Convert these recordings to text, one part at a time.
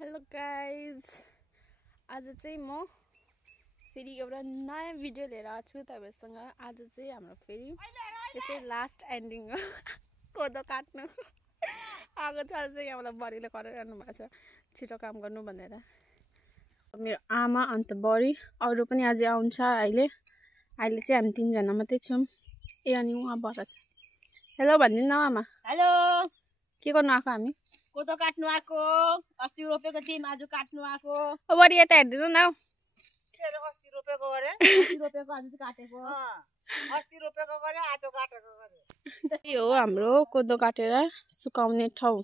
Hello guys, आज चाहिँ म फेरि एउटा नयाँ भिडियो लिएर आएको छु तपाईहरुसँग। आज चाहिँ हाम्रो फेरि यो चाहिँ लास्ट एन्डिङ हो। कोदो काट्नु आगो चाल चाहिँ यहाँबाट बडीले कराइरहनु भएको छ छिटो काम गर्नु भनेर। मेरो आमा अन्त बडी अरू पनि आज आउँछ। अहिले चाहिँ हामी तीनजना मात्रै छौँ। ए अनि उहाँ बर छ। हेलो भनिदिनु न आमा। हेलो, के गर्नु आएको हामी? कोदो काट्नु आएको। अस्ति रोपेको थियौँ, आज काट्नु आएको। ओ बडी यता हेर्दिनु न। अस्ति रोपेको गरे, अस्ति रोपेको आज चाहिँ काटेको। अस्ति रोपेको गरे, आज काटेको गरे। यो हो हाम्रो कोदो काटेर सुकाउने ठाउँ।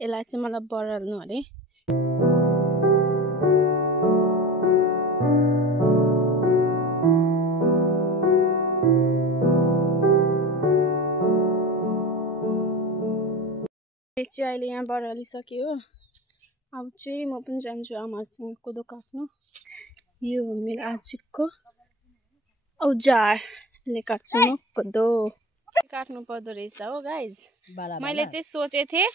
यसलाई चाहिँ मलाई बढाल्नु अरे। चाहिँ अहिले यहाँ बढालिसक्यो। अब चाहिँ म पनि जान्छु आमासँग कोदो काट्नु। यो हो मेरो आजको औजारले काट्छु म कोदो। काट्नु पर्दो रहेछ हो गाइज। मैले चाहिँ सोचे थिएँ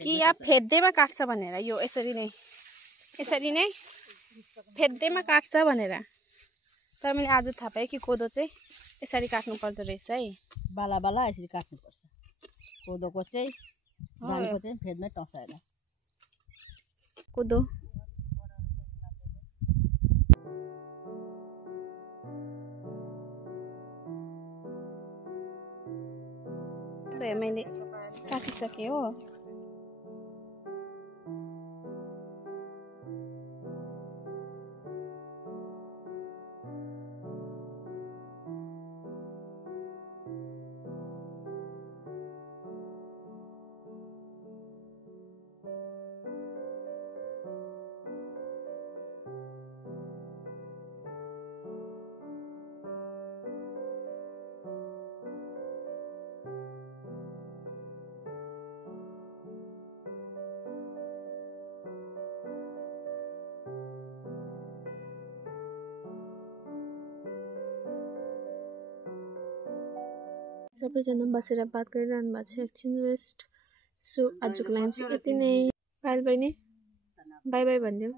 कि यहाँ फेद्दैमा काट्छ भनेर, यो यसरी नै फेद्दैमा काट्छ भनेर। तर मैले आज थाहा पाएँ कि कोदो चाहिँ यसरी काट्नु पर्दो रहेछ है। बाला बाला यसरी काट्नुपर्छ। कोदोको चाहिँ धानको चाहिँ फेदमै टर्छ होला। कोदो मैले काटिसकेँ हो। सबैजना बसेर बात गरिरहनु भएको छ। एकछिन रेस्ट। सो आजको लागि चाहिँ यति नै। पायल बहिनी बाई बाई भनिदेऊ।